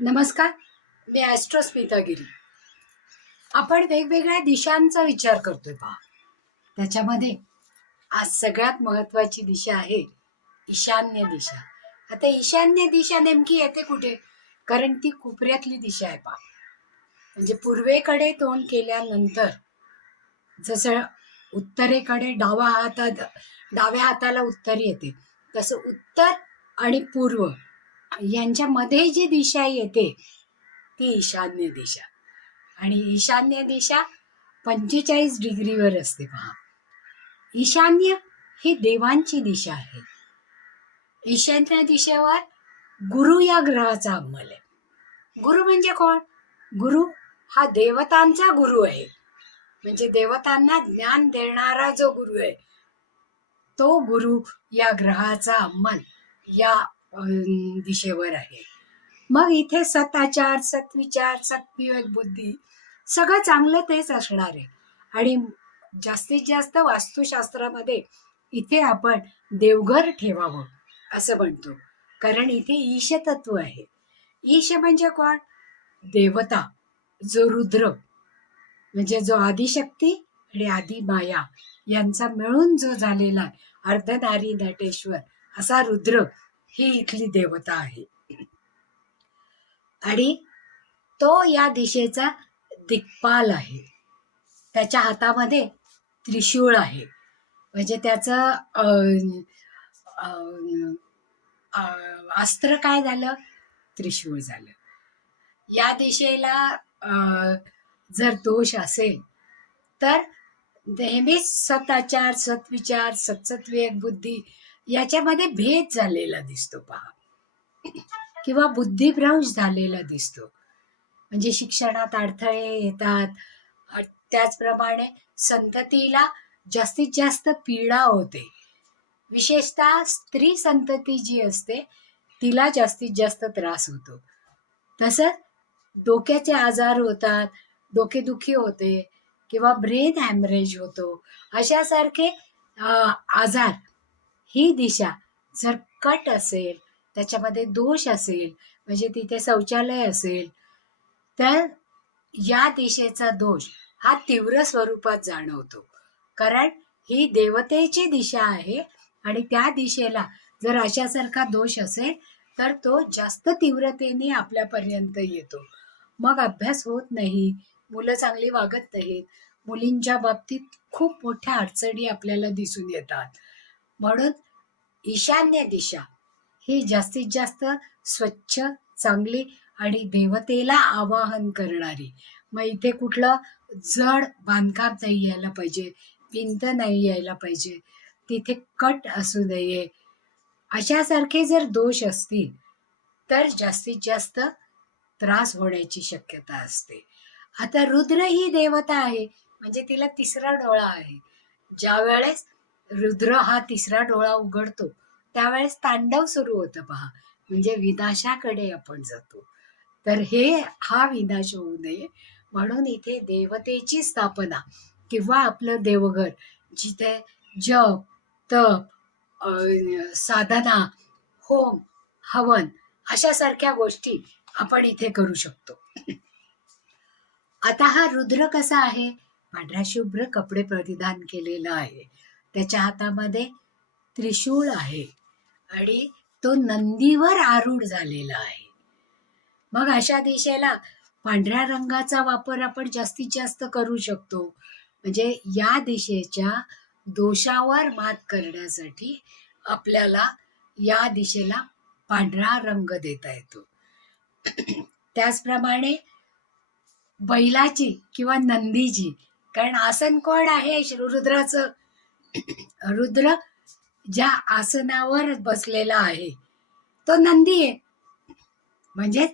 नमस्कार मी ॲस्ट्रोस्मितागिरी आपण वेगवेगळ्या दिशांचा विचार करतोय पहा. त्याच्यामध्ये आज सगळ्यात महत्वाची दिशा आहे ईशान्य दिशा. आता ईशान्य दिशा नेमकी येते कुठे? कारण ती कोपऱ्यातली दिशा आहे पहा. म्हणजे पूर्वेकडे तोंड केल्यानंतर जसं उत्तरेकडे डावा हातात डाव्या हाताला उत्तर येते तसं उत्तर आणि पूर्व यांच्यामध्ये जी दिशा येते ती ईशान्य दिशा. आणि ईशान्य दिशा पंचेचाळीस डिग्रीवर असते पहा. ईशान्य ही देवांची दिशा आहे. ईशान्य दिशेवर गुरु या ग्रहाचा अंमल आहे. गुरु म्हणजे कोण? गुरु हा देवतांचा गुरु आहे. म्हणजे देवतांना ज्ञान देणारा जो गुरु आहे तो गुरु या ग्रहाचा अंमल या दिशेवर आहे. मग इथे सताचार सत्विचार सत्विवेक बुद्धी सगळं चांगलं तेच असणार आहे. आणि जास्तीत जास्त वास्तुशास्त्रामध्ये इथे आपण देवघर ठेवावं असं म्हणतो. कारण इथे ईश तत्व आहे. ईश म्हणजे कोण? देवता जो रुद्र म्हणजे जो आदिशक्ती आणि आदी माया यांचा मिळून जो झालेला अर्धनारी नटेश्वर असा रुद्र ही इथली देवता आहे. आणि तो या दिशेचा दिग्पाल आहे. त्याच्या हातामध्ये त्रिशूळ आहे. म्हणजे त्याचं अं, अस्त्र काय झालं? त्रिशूळ झालं. या दिशेला अं, जर दोष असेल तर नेहमीच सताचार सत्विचार सत्सत्विक बुद्धी याच्यामध्ये भेद झालेला दिसतो पहा. किंवा बुद्धिभ्रंश झालेला दिसतो. म्हणजे शिक्षणात अडथळे येतात. त्याचप्रमाणे संततीला जास्तीत जास्त पीडा होते. विशेषतः स्त्री संतती जी असते तिला जास्तीत जास्त त्रास होतो. तसंच डोक्याचे आजार होतात डोकेदुखी होते किंवा ब्रेन हॅमरेज होतो. अशासारखे आजार ही दिशा जर कट असेल त्याच्यामध्ये दोष असेल म्हणजे तिथे शौचालय असेल तर या दिशेचा दोष हा तीव्र स्वरूपात जाणवतो. कारण ही देवतेची दिशा आहे आणि त्या दिशेला जर अशासारखा दोष असेल तर तो जास्त तीव्रतेने आपल्यापर्यंत येतो. मग अभ्यास होत नाही मुलं चांगली वागत नाहीत मुलींच्या बाबतीत खूप मोठ्या अडचणी आपल्याला दिसून येतात. म्हणून ईशान्य दिशा ही जास्तीत जास्त स्वच्छ चांगली आणि देवतेला आवाहन करणारी. मग इथे कुठलं जड बांधकाम नाही यायला पाहिजे भिंत नाही यायला पाहिजे तिथे कट असू नये. अशासारखे जर दोष असतील तर जास्तीत जास्त त्रास होण्याची शक्यता असते. आता रुद्र ही देवता आहे म्हणजे तिला तिसरा डोळा आहे. ज्या वेळेस रुद्र हा तिसरा डोळा उघडतो. त्यावेळेस तांडव सुरू होतं पहा. म्हणजे विनाशाकडे आपण जातो. तर हे हा विनाश होऊ नये. म्हणून इथे देवतेची स्थापना किंवा आपलं देवघर जिथे जप तप साधना होम हवन अशा सारख्या गोष्टी आपण इथे करू शकतो. आता हा रुद्र कसा आहे? पांढऱ्या शुभ्र कपडे परिधान केलेला आहे. त्याच्या हातामध्ये त्रिशूळ आहे आणि तो नंदीवर आरूढ झालेला आहे. मग अशा दिशेला पांढऱ्या रंगाचा वापर आपण जास्तीत जास्त करू शकतो. म्हणजे या दिशेच्या दोषावर मात करण्यासाठी आपल्याला या दिशेला पांढरा रंग देता येतो. त्याचप्रमाणे बैलाची किंवा नंदीची कारण आसन कोण आहे? रुद्राचं रुद्र ज्या आसनावर बसलेला आहे तो नंदी आहे. म्हणजे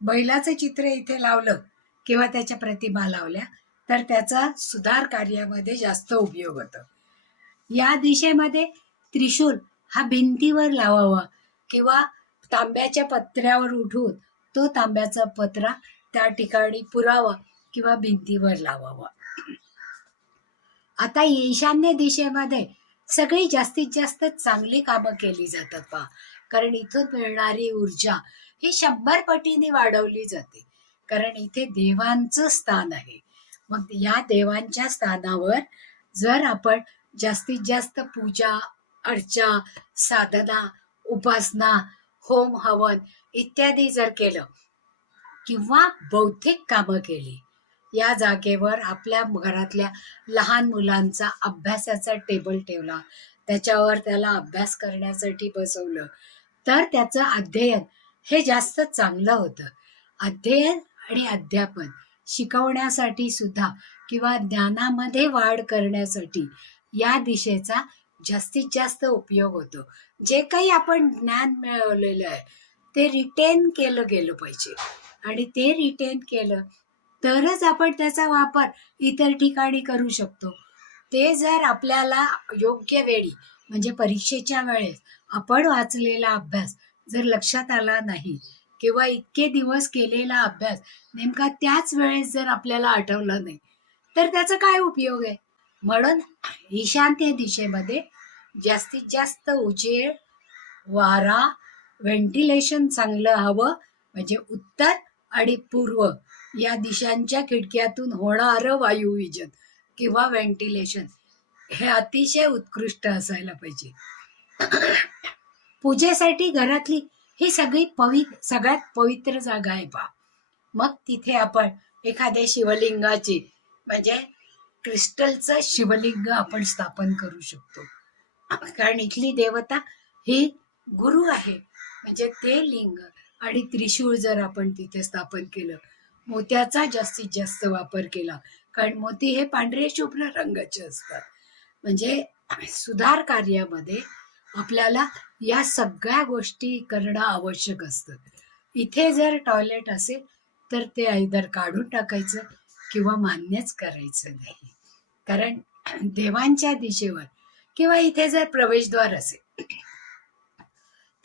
बैलाचं चित्र इथे लावलं किंवा त्याच्या प्रतिमा लावल्या तर त्याचा सुधार कार्यामध्ये जास्त उपयोग होतो. या दिशेमध्ये त्रिशूल हा भिंतीवर लावावा किंवा तांब्याच्या पत्र्यावर उठून तो तांब्याचा पत्रा त्या ठिकाणी पुरावा किंवा भिंतीवर लावावा. आता ईशान्य दिशेमध्ये सगळी जास्तीत जास्त चांगली कामं केली जातात पा कारण इथून मिळणारी ऊर्जा ही शंभर पटीने वाढवली जाते. कारण इथे देवांचं स्थान आहे. मग या देवांच्या स्थानावर जर आपण जास्तीत जास्त पूजा अर्चा साधना उपासना होम हवन इत्यादी जर केलं किंवा बौद्धिक कामं केली या जागेवर आपल्या घरातल्या लहान मुलांचा अभ्यासाचा टेबल ठेवला. त्याच्यावर त्याला अभ्यास करण्यासाठी बसवलं. तर त्याचं अध्ययन हे जास्त चांगलं होतं. अध्ययन आणि अध्यापन शिकवण्यासाठी सुद्धा किंवा ज्ञानामध्ये वाढ करण्यासाठी या दिशेचा जास्तीत जास्त उपयोग होतो. जे काही आपण ज्ञान मिळवलेलं आहे ते रिटेन केलं गेलं पाहिजे. आणि ते रिटेन केलं तरच आपण त्याचा वापर इतर ठिकाणी करू शकतो. ते जर आपल्याला योग्य वेळी म्हणजे परीक्षेच्या वेळेस आपण वाचलेला अभ्यास जर लक्षात आला नाही किंवा इतके दिवस केलेला अभ्यास नेमका त्याच वेळेस जर आपल्याला आठवला नाही तर त्याचा काय उपयोग आहे? म्हणून ईशान्य दिशेमध्ये जास्तीत जास्त उजेड वारा व्हेंटिलेशन चांगलं हवं म्हणजे उत्तर आणि पूर्व या दिशांच्या खिडक्यातून होणारं वायुविजन किंवा व्हेंटिलेशन हे अतिशय उत्कृष्ट असायला पाहिजे. पूजेसाठी घरातली ही सगळी पवित्र सगळ्यात पवित्र जागा आहे पा मग तिथे आपण एखाद्या शिवलिंगाची म्हणजे क्रिस्टलचं शिवलिंग आपण स्थापन करू शकतो. कारण इथली देवता ही गुरु आहे. म्हणजे ते लिंग. आणि त्रिशूळ जर आपण तिथे स्थापन केलं मोत्याचा जास्तीत जास्त वापर केला. कारण मोती हे पांढरे शुभ्र रंगाचे असतात. म्हणजे सुधार कार्यामध्ये आपल्याला या सगळ्या गोष्टी करणं आवश्यक असतं. इथे जर टॉयलेट असेल तर ते आईदर काढून टाकायचं किंवा मान्यच करायचं नाही. कारण देवांच्या दिशेवर किंवा इथे जर प्रवेशद्वार असेल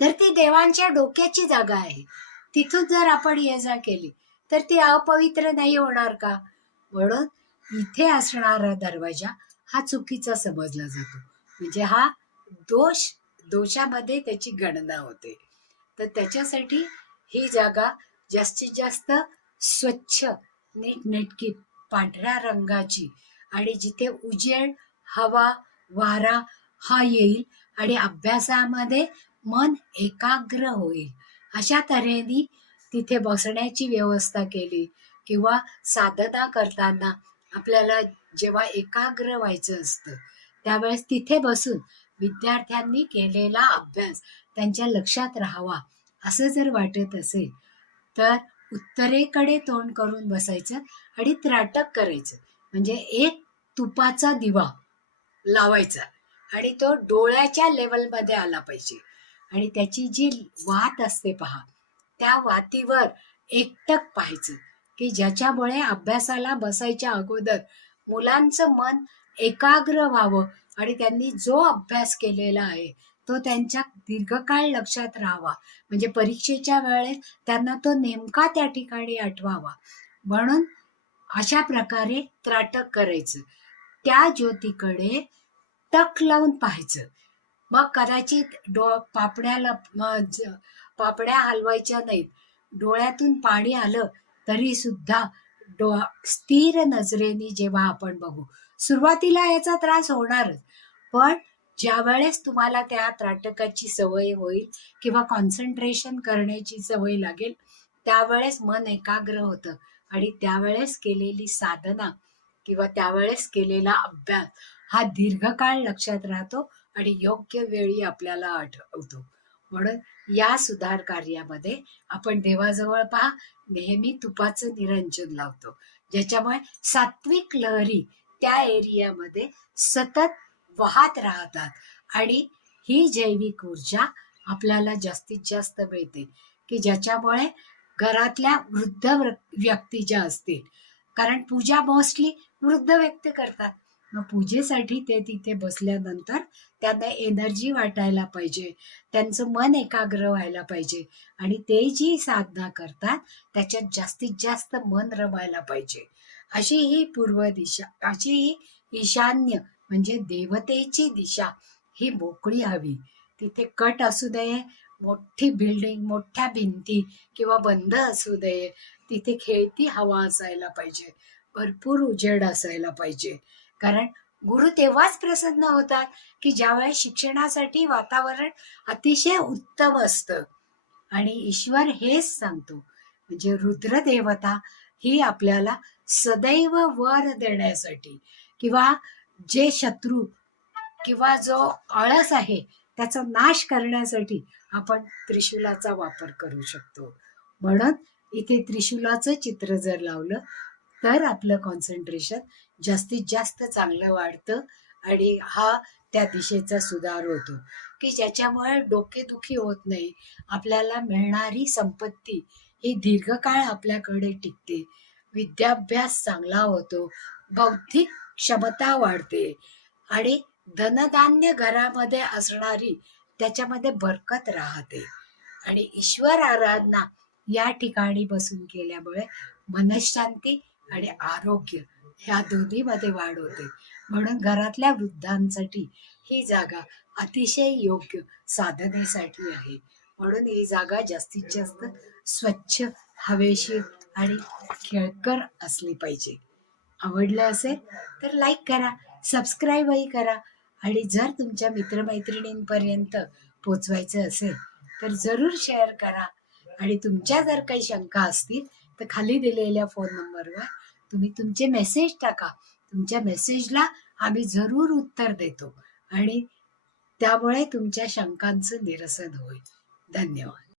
तर ती देवांच्या डोक्याची जागा आहे. तिथून जर आपण ये जा केली तर ती अपवित्र नाही होणार का? म्हणून इथे असणारा दरवाजा हा चुकीचा समजला जातो. म्हणजे हा दोष दोषामध्ये त्याची गणना होते. तर त्याच्यासाठी ही जागा जास्तीत जास्त स्वच्छ नीटनेटकी पांढऱ्या रंगाची आणि जिथे उजेड हवा वारा हा येईल आणि अभ्यासामध्ये मन एकाग्र होईल. अशा तऱ्हेने तिथे बसण्याची व्यवस्था केली किंवा साधना करताना आपल्याला जेव्हा एकाग्र व्हायचं असतं त्यावेळेस तिथे बसून विद्यार्थ्यांनी केलेला अभ्यास त्यांच्या लक्षात राहावा असं जर वाटत असेल तर उत्तरेकडे तोंड करून बसायचं आणि त्राटक करायचं. म्हणजे एक तुपाचा दिवा लावायचा आणि तो डोळ्याच्या लेवलमध्ये आला पाहिजे. आणि त्याची जी वात असते पहा त्या वातीवर एकटक पाहायचं की ज्याच्यामुळे अभ्यासाला बसायच्या अगोदर मुलांचं मन एकाग्र व्हावं आणि त्यांनी जो अभ्यास केलेला आहे तो त्यांच्या दीर्घकाळ लक्षात राहावा. म्हणजे परीक्षेच्या वेळेस त्यांना तो नेमका त्या ठिकाणी आठवावा. म्हणून अशा प्रकारे त्राटक करायचं. त्या ज्योतीकडे टक लावून पाहायचं. मग कदाचित डो पापड्याला पापड्या हलवायच्या नाहीत. डोळ्यातून पाणी आलं तरी सुद्धा डो स्थिर नजरेने जेव्हा आपण बघू सुरुवातीला याचा त्रास होणारच. पण ज्या वेळेस तुम्हाला त्या त्राटकाची सवय होईल किंवा कॉन्सन्ट्रेशन करण्याची सवय लागेल त्यावेळेस मन एकाग्र होतं. आणि त्यावेळेस केलेली साधना किंवा त्यावेळेस केलेला अभ्यास हा दीर्घकाळ लक्षात राहतो. आणि योग्य वेळी आपल्याला आठवतो. म्हणून या सुधार कार्यामध्ये आपण देवाजवळ पहा नेहमी तुपाचं निरंजन लावतो. ज्याच्यामुळे सात्विक लहरी त्या एरियामध्ये सतत वाहत राहतात आणि ही जैविक ऊर्जा आपल्याला जास्तीत जास्त मिळते की ज्याच्यामुळे घरातल्या वृद्ध व्यक्ती ज्या असतील कारण पूजा मोस्टली वृद्ध व्यक्ती करतात. मग पूजेसाठी ते तिथे बसल्यानंतर त्यांना एनर्जी वाटायला पाहिजे. त्यांचं मन एकाग्र व्हायला पाहिजे. आणि ते जी साधना करतात त्याच्यात जास्तीत जास्त मन रमायला पाहिजे. अशी ही पूर्व दिशा अशी ही ईशान्य म्हणजे देवतेची दिशा ही मोकळी हवी. तिथे कट असू दे मोठी बिल्डिंग मोठ्या भिंती किंवा बंद असू दे तिथे खेळती हवा असायला पाहिजे. भरपूर उजेड असायला पाहिजे. कारण गुरु तेव्हाच प्रसन्न होतात की ज्यावेळेस शिक्षणासाठी वातावरण अतिशय उत्तम असतं. आणि ईश्वर हेच सांगतो म्हणजे रुद्रदेवता ही आपल्याला सदैव वर देण्यासाठी किंवा जे शत्रू किंवा जो आळस आहे त्याचा नाश करण्यासाठी आपण त्रिशूलाचा वापर करू शकतो. म्हणून इथे त्रिशूलाचं चित्र जर लावलं तर आपलं कॉन्सन्ट्रेशन जास्तीत जास्त चांगलं वाढतं आणि हा त्या दिशेचा सुधार होतो. की ज्याच्यामुळे डोकेदुखी होत नाही आपल्याला मिळणारी संपत्ती ही दीर्घकाळ आपल्याकडे टिकते. विद्याभ्यास चांगला होतो बौद्धिक क्षमता वाढते आणि धनधान्य घरामध्ये असणारी त्याच्यामध्ये बरकत राहते. आणि ईश्वर आराधना या ठिकाणी बसून केल्यामुळे मनशांती आणि आरोग्य ह्या दोन्हीमध्ये वाढ होते. म्हणून घरातल्या वृद्धांसाठी ही जागा अतिशय योग्य साधनेसाठी आहे. म्हणून ही जागा जास्तीत जास्त स्वच्छ हवेशीर आणि खेळकर असली पाहिजे. आवडलं असेल तर लाईक करा सबस्क्राईबही करा आणि जर तुमच्या मित्रमैत्रिणींपर्यंत पोचवायचं असेल तर जरूर शेअर करा. आणि तुमच्या जर काही शंका असतील तर खाली दिलेल्या फोन नंबरवर तुम्ही तुमचे मेसेज टाका. तुमच्या मेसेजला आम्ही जरूर उत्तर देतो. आणि त्यामुळे तुमच्या शंकांचं निरसन होईल. धन्यवाद.